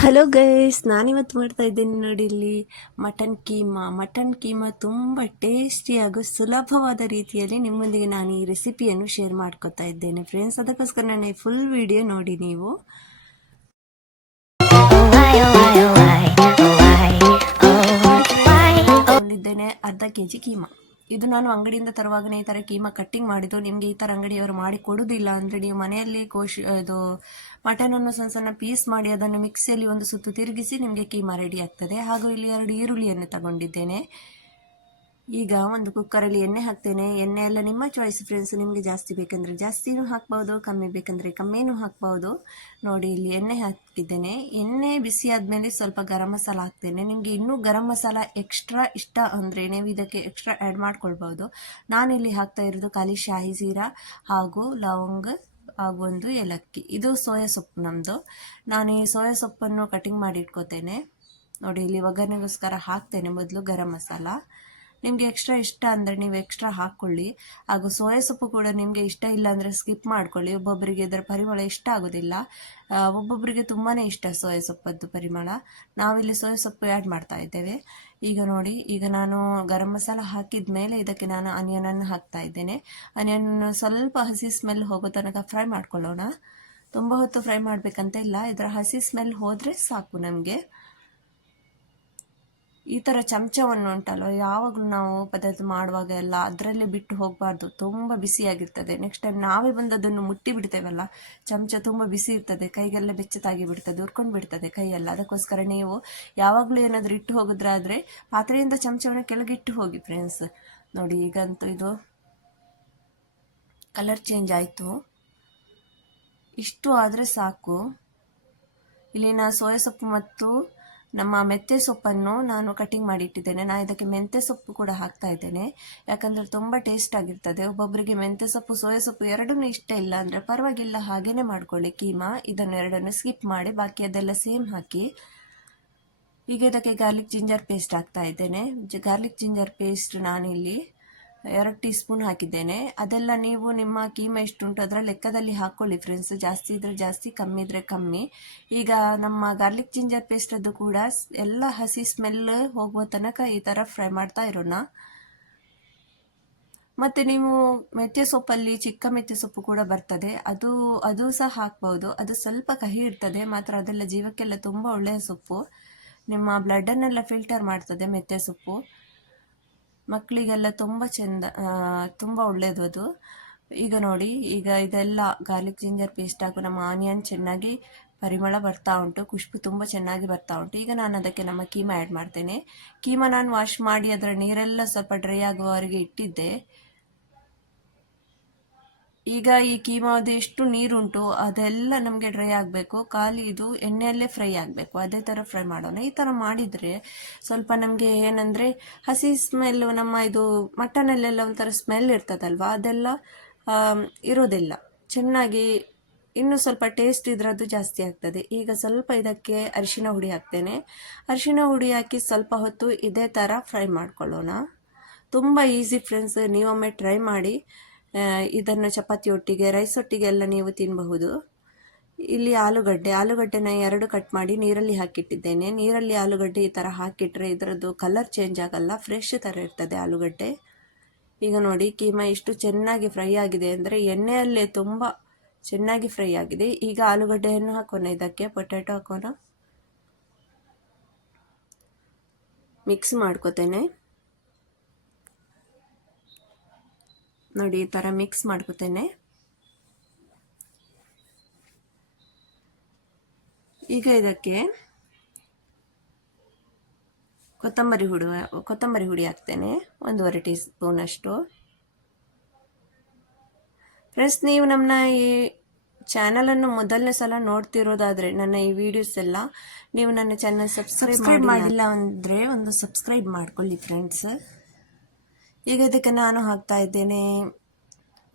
Hello guys, ನಾನಿವತ್ತು ಮಾಡ್ತಾ ಇದ್ದೇನೆ ನೋಡಿ ಇಲ್ಲಿ ಮಟನ್ ಕೀಮಾ ತುಂಬ ಟೇಸ್ಟಿ ಹಾಗೂ ಸುಲಭವಾದ ರೀತಿಯಲ್ಲಿ ನಿಮ್ಮೊಂದಿಗೆ ನಾನು ಈ ರೆಸಿಪಿಯನ್ನು ಶೇರ್ ಮಾಡ್ಕೊತಾ ಇದ್ದೇನೆ ಫ್ರೆಂಡ್ಸ್. ಅದಕ್ಕೋಸ್ಕರ ನನ್ನ ಈ ಫುಲ್ ವಿಡಿಯೋ ನೋಡಿ ನೀವು. ತಗೊಂಡಿದ್ದೇನೆ ಅರ್ಧ ಕೆಜಿ ಕೀಮಾ. ಇದು ನಾನು ಅಂಗಡಿಯಿಂದ ತರುವಾಗನೇ ಈ ಥರ ಕೀಮಾ ಕಟ್ಟಿಂಗ್ ಮಾಡಿದ್ದು. ನಿಮಗೆ ಈ ಥರ ಅಂಗಡಿಯವರು ಮಾಡಿ ಕೊಡುವುದಿಲ್ಲ ಅಂದರೆ ನೀವು ಮನೆಯಲ್ಲಿ ಇದು ಮಟನನ್ನು ಸಣ್ಣ ಸಣ್ಣ ಪೀಸ್ ಮಾಡಿ ಅದನ್ನು ಮಿಕ್ಸಿಯಲ್ಲಿ ಒಂದು ಸುತ್ತು ತಿರುಗಿಸಿ ನಿಮಗೆ ಕೀಮಾ ರೆಡಿ ಆಗ್ತದೆ. ಹಾಗೂ ಇಲ್ಲಿ 2 ಈರುಳ್ಳಿಯನ್ನು ತಗೊಂಡಿದ್ದೇನೆ. ಈಗ ಒಂದು ಕುಕ್ಕರಲ್ಲಿ ಎಣ್ಣೆ ಹಾಕ್ತೇನೆ. ಎಣ್ಣೆ ಎಲ್ಲ ನಿಮ್ಮ ಚಾಯ್ಸ್ ಫ್ರೆಂಡ್ಸ್, ನಿಮಗೆ ಜಾಸ್ತಿ ಬೇಕಂದರೆ ಜಾಸ್ತಿನೂ ಹಾಕ್ಬೋದು, ಕಮ್ಮಿ ಬೇಕಂದರೆ ಕಮ್ಮಿನೂ ಹಾಕ್ಬೋದು. ನೋಡಿ ಇಲ್ಲಿ ಎಣ್ಣೆ ಹಾಕಿದ್ದೇನೆ. ಎಣ್ಣೆ ಬಿಸಿ ಆದಮೇಲೆ ಸ್ವಲ್ಪ ಗರಂ ಮಸಾಲ ಹಾಕ್ತೇನೆ. ನಿಮಗೆ ಇನ್ನೂ ಗರಂ ಮಸಾಲ ಎಕ್ಸ್ಟ್ರಾ ಇಷ್ಟ ಅಂದರೆ ನೀವು ಇದಕ್ಕೆ ಎಕ್ಸ್ಟ್ರಾ ಆ್ಯಡ್ ಮಾಡ್ಕೊಳ್ಬೋದು. ನಾನಿಲ್ಲಿ ಹಾಕ್ತಾ ಇರೋದು ಖಾಲಿ ಶಾಹಿ ಜೀರಾ ಹಾಗೂ ಲವಂಗ ಹಾಗೂ ಒಂದು ಏಲಕ್ಕಿ. ಇದು ಸೋಯಾ ಸೊಪ್ಪು ನಮ್ಮದು. ನಾನು ಈ ಸೋಯಾ ಸೊಪ್ಪನ್ನು ಕಟಿಂಗ್ ಮಾಡಿ ಇಟ್ಕೋತೇನೆ. ನೋಡಿ ಇಲ್ಲಿ ಒಗ್ಗರಣೆಗೋಸ್ಕರ ಹಾಕ್ತೇನೆ ಮೊದಲು ಗರಂ ಮಸಾಲ. ನಿಮಗೆ ಎಕ್ಸ್ಟ್ರಾ ಇಷ್ಟ ಅಂದರೆ ನೀವು ಎಕ್ಸ್ಟ್ರಾ ಹಾಕ್ಕೊಳ್ಳಿ. ಹಾಗೂ ಸೋಯಾ ಸೊಪ್ಪು ಕೂಡ ನಿಮಗೆ ಇಷ್ಟ ಇಲ್ಲ ಅಂದರೆ ಸ್ಕಿಪ್ ಮಾಡ್ಕೊಳ್ಳಿ. ಒಬ್ಬೊಬ್ಬರಿಗೆ ಇದರ ಪರಿಮಳ ಇಷ್ಟ ಆಗೋದಿಲ್ಲ, ಒಬ್ಬೊಬ್ಬರಿಗೆ ತುಂಬಾ ಇಷ್ಟ ಸೋಯಾ ಸೊಪ್ಪದ್ದು ಪರಿಮಳ. ನಾವಿಲ್ಲಿ ಸೋಯಾ ಸೊಪ್ಪು ಆ್ಯಡ್ ಮಾಡ್ತಾ ಇದ್ದೇವೆ. ಈಗ ನೋಡಿ, ಈಗ ನಾನು ಗರಂ ಮಸಾಲ ಹಾಕಿದ ಮೇಲೆ ಇದಕ್ಕೆ ನಾನು ಆನಿಯನನ್ನು ಹಾಕ್ತಾ ಇದ್ದೇನೆ. ಆನಿಯನ್ ಸ್ವಲ್ಪ ಹಸಿ ಸ್ಮೆಲ್ ಹೋಗೋ ತನಕ ಫ್ರೈ ಮಾಡ್ಕೊಳ್ಳೋಣ. ತುಂಬ ಹೊತ್ತು ಫ್ರೈ ಮಾಡಬೇಕಂತ ಇಲ್ಲ, ಇದರ ಹಸಿ ಸ್ಮೆಲ್ ಹೋದರೆ ಸಾಕು ನಮಗೆ. ಈ ಥರ ಚಮಚವನ್ನು ಉಂಟಲ್ವ, ಯಾವಾಗಲೂ ನಾವು ಪದಾರ್ಥ ಮಾಡುವಾಗ ಎಲ್ಲ ಅದರಲ್ಲೇ ಬಿಟ್ಟು ಹೋಗಬಾರ್ದು, ತುಂಬ ಬಿಸಿಯಾಗಿರ್ತದೆ. ನೆಕ್ಸ್ಟ್ ಟೈಮ್ ನಾವೇ ಬಂದು ಅದನ್ನು ಮುಟ್ಟಿ ಬಿಡ್ತೇವಲ್ಲ, ಚಮಚ ತುಂಬ ಬಿಸಿ ಇರ್ತದೆ, ಕೈಗೆಲ್ಲ ಬೆಚ್ಚತಾಗಿ ಬಿಡ್ತದೆ, ಉರ್ಕೊಂಡು ಬಿಡ್ತದೆ ಕೈಯೆಲ್ಲ. ಅದಕ್ಕೋಸ್ಕರ ನೀವು ಯಾವಾಗಲೂ ಏನಾದರೂ ಇಟ್ಟು ಹೋಗೋದ್ರಾದರೆ ಪಾತ್ರೆಯಿಂದ ಚಮಚವನ್ನು ಕೆಳಗಿಟ್ಟು ಹೋಗಿ ಫ್ರೆಂಡ್ಸ್. ನೋಡಿ ಈಗಂತೂ ಇದು ಕಲರ್ ಚೇಂಜ್ ಆಯಿತು. ಇಷ್ಟು ಆದರೆ ಸಾಕು. ಇಲ್ಲಿನ ಸೋಯಾ ಸೊಪ್ಪು ಮತ್ತು ನಮ್ಮ ಮೆಂತ್ಯ ಸೊಪ್ಪನ್ನು ನಾನು ಕಟಿಂಗ್ ಮಾಡಿ ಇಟ್ಟಿದ್ದೇನೆ. ನಾನು ಇದಕ್ಕೆ ಮೆಂತ್ಯ ಸೊಪ್ಪು ಕೂಡ ಹಾಕ್ತಾ ಇದ್ದೇನೆ, ಯಾಕಂದರೆ ತುಂಬ ಟೇಸ್ಟ್ ಆಗಿರ್ತದೆ. ಒಬ್ಬೊಬ್ಬರಿಗೆ ಮೆಂತ್ಯ ಸೊಪ್ಪು ಸೋಯಾ ಸೊಪ್ಪು ಎರಡೂ ಇಷ್ಟ ಇಲ್ಲ ಅಂದರೆ ಪರವಾಗಿಲ್ಲ, ಹಾಗೇನೆ ಮಾಡ್ಕೊಳ್ಳಿ ಕೀಮಾ. ಇದನ್ನು ಎರಡನ್ನು ಸ್ಕಿಪ್ ಮಾಡಿ ಬಾಕಿ ಅದೆಲ್ಲ ಸೇಮ್ ಹಾಕಿ. ಈಗ ಇದಕ್ಕೆ ಗಾರ್ಲಿಕ್ ಜಿಂಜರ್ ಪೇಸ್ಟ್ ಹಾಕ್ತಾ ಇದ್ದೇನೆ. ಗಾರ್ಲಿಕ್ ಜಿಂಜರ್ ಪೇಸ್ಟ್ ನಾನಿಲ್ಲಿ 2 ಟೀ ಸ್ಪೂನ್ ಹಾಕಿದ್ದೇನೆ. ಅದೆಲ್ಲ ನೀವು ನಿಮ್ಮ ಕೀಮಾ ಎಷ್ಟುಂಟು ಅದರ ಲೆಕ್ಕದಲ್ಲಿ ಹಾಕ್ಕೊಳ್ಳಿ ಫ್ರೆಂಡ್ಸ್. ಜಾಸ್ತಿ ಇದ್ರೆ ಜಾಸ್ತಿ, ಕಮ್ಮಿ ಇದ್ರೆ ಕಮ್ಮಿ. ಈಗ ನಮ್ಮ ಗಾರ್ಲಿಕ್ ಜಿಂಜರ್ ಪೇಸ್ಟ್ ಅದು ಕೂಡ ಎಲ್ಲ ಹಸಿ ಸ್ಮೆಲ್ ಹೋಗುವ ತನಕ ಈ ಥರ ಫ್ರೈ ಮಾಡ್ತಾ ಇರೋಣ. ಮತ್ತು ನೀವು ಮೆಂತ್ಯ ಸೊಪ್ಪಲ್ಲಿ ಚಿಕ್ಕ ಮೆಂತ್ಯ ಸೊಪ್ಪು ಕೂಡ ಬರ್ತದೆ, ಅದು ಸಹ ಹಾಕ್ಬೋದು. ಅದು ಸ್ವಲ್ಪ ಕಹಿ ಇರ್ತದೆ, ಮಾತ್ರ ಅದೆಲ್ಲ ಜೀವಕ್ಕೆಲ್ಲ ತುಂಬ ಒಳ್ಳೆಯ ಸೊಪ್ಪು. ನಿಮ್ಮ ಬ್ಲಡ್ಡನ್ನೆಲ್ಲ ಫಿಲ್ಟರ್ ಮಾಡ್ತದೆ ಮೆಂತ್ಯ ಸೊಪ್ಪು. ಮಕ್ಕಳಿಗೆಲ್ಲ ತುಂಬ ಒಳ್ಳೆಯದು ಅದು. ಈಗ ನೋಡಿ, ಈಗ ಇದೆಲ್ಲ ಗಾರ್ಲಿಕ್ ಜಿಂಜರ್ ಪೇಸ್ಟ್ ಹಾಕು ನಮ್ಮ ಆನಿಯನ್ ಚೆನ್ನಾಗಿ ಪರಿಮಳ ಬರ್ತಾ ಉಂಟು, ಖುಷ್ಬು ತುಂಬ ಚೆನ್ನಾಗಿ ಬರ್ತಾ ಉಂಟು. ಈಗ ನಾನು ಅದಕ್ಕೆ ನಮ್ಮ ಕೀಮಾ ಆ್ಯಡ್ ಮಾಡ್ತೇನೆ. ಕೀಮಾ ನಾನು ವಾಶ್ ಮಾಡಿ ಅದರ ನೀರೆಲ್ಲ ಸ್ವಲ್ಪ ಡ್ರೈ ಆಗುವವರೆಗೆ ಇಟ್ಟಿದ್ದೆ. ಈಗ ಈ ಕೀಮಾದ ಎಷ್ಟು ನೀರುಂಟು ಅದೆಲ್ಲ ನಮಗೆ ಡ್ರೈ ಆಗಬೇಕು, ಖಾಲಿ ಇದು ಎಣ್ಣೆಯಲ್ಲೇ ಫ್ರೈ ಆಗಬೇಕು. ಅದೇ ಥರ ಫ್ರೈ ಮಾಡೋಣ. ಈ ಥರ ಮಾಡಿದರೆ ಸ್ವಲ್ಪ ನಮಗೆ ಏನಂದರೆ ಹಸಿ ಸ್ಮೆಲ್ಲು, ನಮ್ಮ ಇದು ಮಟನಲ್ಲೆಲ್ಲ ಒಂಥರ ಸ್ಮೆಲ್ ಇರ್ತದಲ್ವ, ಅದೆಲ್ಲ ಇರೋದಿಲ್ಲ. ಚೆನ್ನಾಗಿ ಇನ್ನೂ ಸ್ವಲ್ಪ ಟೇಸ್ಟ್ ಇದ್ರದ್ದು ಜಾಸ್ತಿ ಆಗ್ತದೆ. ಈಗ ಸ್ವಲ್ಪ ಇದಕ್ಕೆ ಅರಿಶಿನ ಹುಡಿ ಹಾಕ್ತೇನೆ. ಅರಿಶಿನ ಹುಡಿ ಹಾಕಿ ಸ್ವಲ್ಪ ಹೊತ್ತು ಇದೇ ಥರ ಫ್ರೈ ಮಾಡ್ಕೊಳ್ಳೋಣ. ತುಂಬ ಈಸಿ ಫ್ರೆಂಡ್ಸ್, ನೀವೊಮ್ಮೆ ಟ್ರೈ ಮಾಡಿ. ಇದನ್ನು ಚಪಾತಿ ಒಟ್ಟಿಗೆ, ರೈಸ್ ಒಟ್ಟಿಗೆ ಎಲ್ಲ ನೀವು ತಿನ್ನಬಹುದು. ಇಲ್ಲಿ ಆಲೂಗಡ್ಡೆನ 2 ಕಟ್ ಮಾಡಿ ನೀರಲ್ಲಿ ಹಾಕಿಟ್ಟಿದ್ದೇನೆ. ನೀರಲ್ಲಿ ಆಲೂಗಡ್ಡೆ ಈ ಥರ ಹಾಕಿಟ್ರೆ ಇದರದ್ದು ಕಲರ್ ಚೇಂಜ್ ಆಗಲ್ಲ, ಫ್ರೆಶ್ ಥರ ಇರ್ತದೆ ಆಲೂಗಡ್ಡೆ. ಈಗ ನೋಡಿ, ಕೀಮಾ ಇಷ್ಟು ಚೆನ್ನಾಗಿ ಫ್ರೈ ಆಗಿದೆ ಅಂದರೆ ಎಣ್ಣೆಯಲ್ಲೇ ತುಂಬ ಚೆನ್ನಾಗಿ ಫ್ರೈ ಆಗಿದೆ. ಈಗ ಆಲೂಗಡ್ಡೆಯನ್ನು ಹಾಕೋಣ, ಇದಕ್ಕೆ ಪೊಟ್ಯಾಟೊ ಹಾಕೋಣ, ಮಿಕ್ಸ್ ಮಾಡ್ಕೋತೇನೆ. ನೋಡಿ ಈ ಥರ ಮಿಕ್ಸ್ ಮಾಡ್ಕೋತೇನೆ. ಈಗ ಇದಕ್ಕೆ ಕೊತ್ತಂಬರಿ ಹುಡಿ ಹಾಕ್ತೇನೆ, 1.5 ಟೀ ಸ್ಪೂನ್ ಅಷ್ಟು. ಫ್ರೆಂಡ್ಸ್, ನೀವು ನಮ್ಮ ಈ ಚಾನಲನ್ನು ಮೊದಲನೇ ಸಲ ನೋಡ್ತಿರೋದಾದರೆ ನನ್ನ ಈ ವಿಡಿಯೋಸ್ ಎಲ್ಲ ನೀವು ನನ್ನ ಚಾನಲ್ ಸಬ್ಸ್ಕ್ರೈಬ್ ಮಾಡಿಲ್ಲ ಅಂದರೆ ಒಂದು ಸಬ್ಸ್ಕ್ರೈಬ್ ಮಾಡ್ಕೊಳ್ಳಿ ಫ್ರೆಂಡ್ಸ್. ಈಗ ಇದಕ್ಕೆ ನಾನು ಹಾಕ್ತಾ ಇದ್ದೇನೆ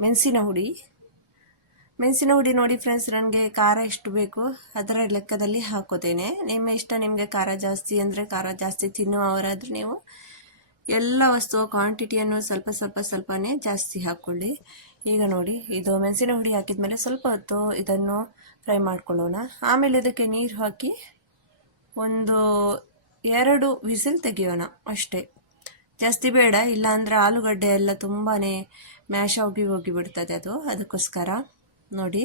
ಮೆಣಸಿನ ಹುಡಿ. ನೋಡಿ ಫ್ರೆಂಡ್ಸ್, ನನಗೆ ಖಾರ ಎಷ್ಟು ಬೇಕು ಅದರ ಲೆಕ್ಕದಲ್ಲಿ ಹಾಕೋತೇನೆ. ನಿಮ್ಮ ಇಷ್ಟ, ನಿಮಗೆ ಖಾರ ಜಾಸ್ತಿ ಅಂದರೆ ಖಾರ ಜಾಸ್ತಿ ತಿನ್ನುವವರಾದರೆ ನೀವು ಎಲ್ಲ ವಸ್ತು ಕ್ವಾಂಟಿಟಿಯನ್ನು ಸ್ವಲ್ಪನೇ ಜಾಸ್ತಿ ಹಾಕ್ಕೊಳ್ಳಿ. ಈಗ ನೋಡಿ, ಇದು ಮೆಣಸಿನ ಹುಡಿ ಹಾಕಿದ ಮೇಲೆ ಸ್ವಲ್ಪ ಹೊತ್ತು ಇದನ್ನು ಫ್ರೈ ಮಾಡ್ಕೊಳ್ಳೋಣ. ಆಮೇಲೆ ಇದಕ್ಕೆ ನೀರು ಹಾಕಿ ಒಂದು 2 ವಿಸಿಲ್ ತೆಗಿಯೋಣ ಅಷ್ಟೇ, ಜಾಸ್ತಿ ಬೇಡ, ಇಲ್ಲಾಂದರೆ ಆಲೂಗಡ್ಡೆ ಎಲ್ಲ ತುಂಬಾ ಮ್ಯಾಶ್ ಹೋಗಿ ಬಿಡ್ತದೆ ಅದಕ್ಕೋಸ್ಕರ ನೋಡಿ.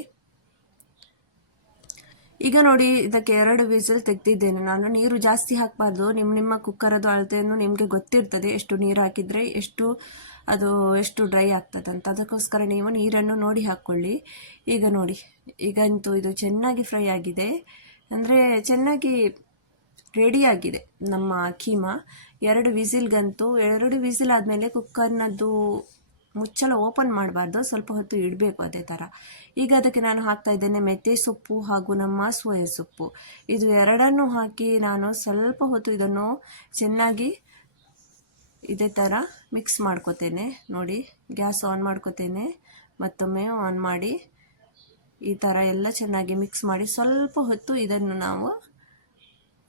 ಈಗ ನೋಡಿ, ಇದಕ್ಕೆ 2 ವಿಸಿಲ್ ತೆಗೆದಿದ್ದೇನೆ ನಾನು. ನೀರು ಜಾಸ್ತಿ ಹಾಕಬಾರ್ದು, ನಿಮ್ಮ ಕುಕ್ಕರದು ಅಳತೆಯನ್ನು ನಿಮಗೆ ಗೊತ್ತಿರ್ತದೆ, ಎಷ್ಟು ನೀರು ಹಾಕಿದರೆ ಎಷ್ಟು ಡ್ರೈ ಆಗ್ತದೆ ಅಂತ. ಅದಕ್ಕೋಸ್ಕರ ನೀವು ನೀರನ್ನು ನೋಡಿ ಹಾಕ್ಕೊಳ್ಳಿ. ಈಗ ನೋಡಿ, ಈಗಂತೂ ಇದು ಚೆನ್ನಾಗಿ ಫ್ರೈ ಆಗಿದೆ, ಅಂದರೆ ಚೆನ್ನಾಗಿ ರೆಡಿಯಾಗಿದೆ ನಮ್ಮ ಕೀಮಾ. 2 ವಿಸಿಲ್ಗಂತೂ 2 ವಿಸಿಲ್ ಆದಮೇಲೆ ಕುಕ್ಕರ್ನದ್ದು ಮುಚ್ಚಳ ಓಪನ್ ಮಾಡಬಾರ್ದು, ಸ್ವಲ್ಪ ಹೊತ್ತು ಇಡಬೇಕು ಅದೇ ಥರ. ಈಗ ಅದಕ್ಕೆ ನಾನು ಹಾಕ್ತಾ ಇದ್ದೇನೆ ಮೆಂತ್ಯ ಸೊಪ್ಪು ಹಾಗೂ ನಮ್ಮ ಸೋಯಾ ಸೊಪ್ಪು. ಇದು ಎರಡನ್ನೂ ಹಾಕಿ ನಾನು ಸ್ವಲ್ಪ ಹೊತ್ತು ಇದನ್ನು ಚೆನ್ನಾಗಿ ಇದೇ ಥರ ಮಿಕ್ಸ್ ಮಾಡ್ಕೋತೇನೆ. ನೋಡಿ, ಗ್ಯಾಸ್ ಆನ್ ಮಾಡ್ಕೋತೇನೆ, ಮತ್ತೊಮ್ಮೆ ಆನ್ ಮಾಡಿ ಈ ಥರ ಎಲ್ಲ ಚೆನ್ನಾಗಿ ಮಿಕ್ಸ್ ಮಾಡಿ ಸ್ವಲ್ಪ ಹೊತ್ತು ಇದನ್ನು ನಾವು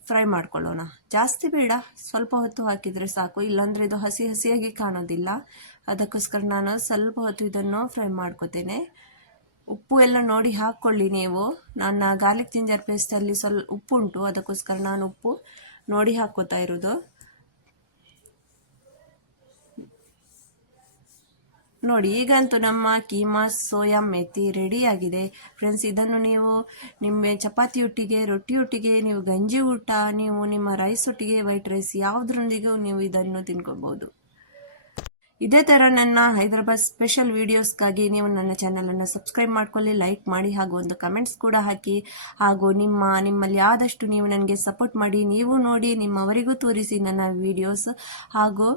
ಫ್ರೈ ಮಾಡ್ಕೊಳ್ಳೋಣ. ಜಾಸ್ತಿ ಬೇಡ, ಸ್ವಲ್ಪ ಹೊತ್ತು ಹಾಕಿದರೆ ಸಾಕು, ಇಲ್ಲಾಂದರೆ ಇದು ಹಸಿಯಾಗಿ ಕಾಣೋದಿಲ್ಲ. ಅದಕ್ಕೋಸ್ಕರ ನಾನು ಸ್ವಲ್ಪ ಹೊತ್ತು ಇದನ್ನು ಫ್ರೈ ಮಾಡ್ಕೋತೇನೆ. ಉಪ್ಪು ಎಲ್ಲ ನೋಡಿ ಹಾಕ್ಕೊಳ್ಳಿ ನೀವು. ನನ್ನ ಗಾರ್ಲಿಕ್ ಜಿಂಜರ್ ಪೇಸ್ಟಲ್ಲಿ ಸ್ವಲ್ಪ ಉಪ್ಪು ಉಂಟು, ಅದಕ್ಕೋಸ್ಕರ ನಾನು ಉಪ್ಪು ನೋಡಿ ಹಾಕ್ಕೋತಾ ಇರೋದು. ನೋಡಿ, ಈಗಂತೂ ನಮ್ಮ ಕೀಮಾ ಸೋಯಾ ಮೆಥಿ ರೆಡಿಯಾಗಿದೆ ಫ್ರೆಂಡ್ಸ್. ಇದನ್ನು ನೀವು ನಿಮ್ಮ ಚಪಾತಿಯೊಟ್ಟಿಗೆ, ರೊಟ್ಟಿಯೊಟ್ಟಿಗೆ, ನೀವು ಗಂಜಿ ಊಟ, ನೀವು ನಿಮ್ಮ ರೈಸ್ ಒಟ್ಟಿಗೆ, ವೈಟ್ ರೈಸ್ ಯಾವುದರೊಂದಿಗೂ ನೀವು ಇದನ್ನು ತಿನ್ಕೋಬಹುದು. ಇದೇ ಥರ ನನ್ನ ಹೈದರಾಬಾದ್ ಸ್ಪೆಷಲ್ ವೀಡಿಯೋಸ್ಗಾಗಿ ನೀವು ನನ್ನ ಚಾನಲನ್ನು ಸಬ್ಸ್ಕ್ರೈಬ್ ಮಾಡ್ಕೊಳ್ಳಿ, ಲೈಕ್ ಮಾಡಿ, ಹಾಗೂ ಒಂದು ಕಮೆಂಟ್ಸ್ ಕೂಡ ಹಾಕಿ, ಹಾಗೂ ನಿಮ್ಮಲ್ಲಿ ಆದಷ್ಟು ನೀವು ನನಗೆ ಸಪೋರ್ಟ್ ಮಾಡಿ. ನೀವು ನೋಡಿ ನಿಮ್ಮವರಿಗೂ ತೋರಿಸಿ ನನ್ನ ವೀಡಿಯೋಸ್, ಹಾಗೂ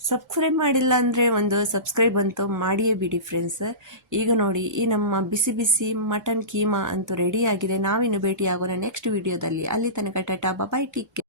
ಸಬ್ಸ್ಕ್ರೈಬ್ ಮಾಡಿಲ್ಲ ಅಂದರೆ ಒಂದು ಸಬ್ಸ್ಕ್ರೈಬ್ ಅಂತೂ ಮಾಡಿಯೇ ಬಿಡಿ ಫ್ರೆಂಡ್ಸ್. ಈಗ ನೋಡಿ, ಈ ನಮ್ಮ ಬಿಸಿ ಬಿಸಿ ಮಟನ್ ಕೀಮಾ ಅಂತೂ ರೆಡಿಯಾಗಿದೆ. ನಾವಿನ್ನು ಭೇಟಿಯಾಗೋಣ ನೆಕ್ಸ್ಟ್ ವಿಡಿಯೋದಲ್ಲಿ. ಅಲ್ಲಿ ತನಕ ಟಾಟಾ, ಬಾಯ್, ಟೇಕ್ ಕೇರ್.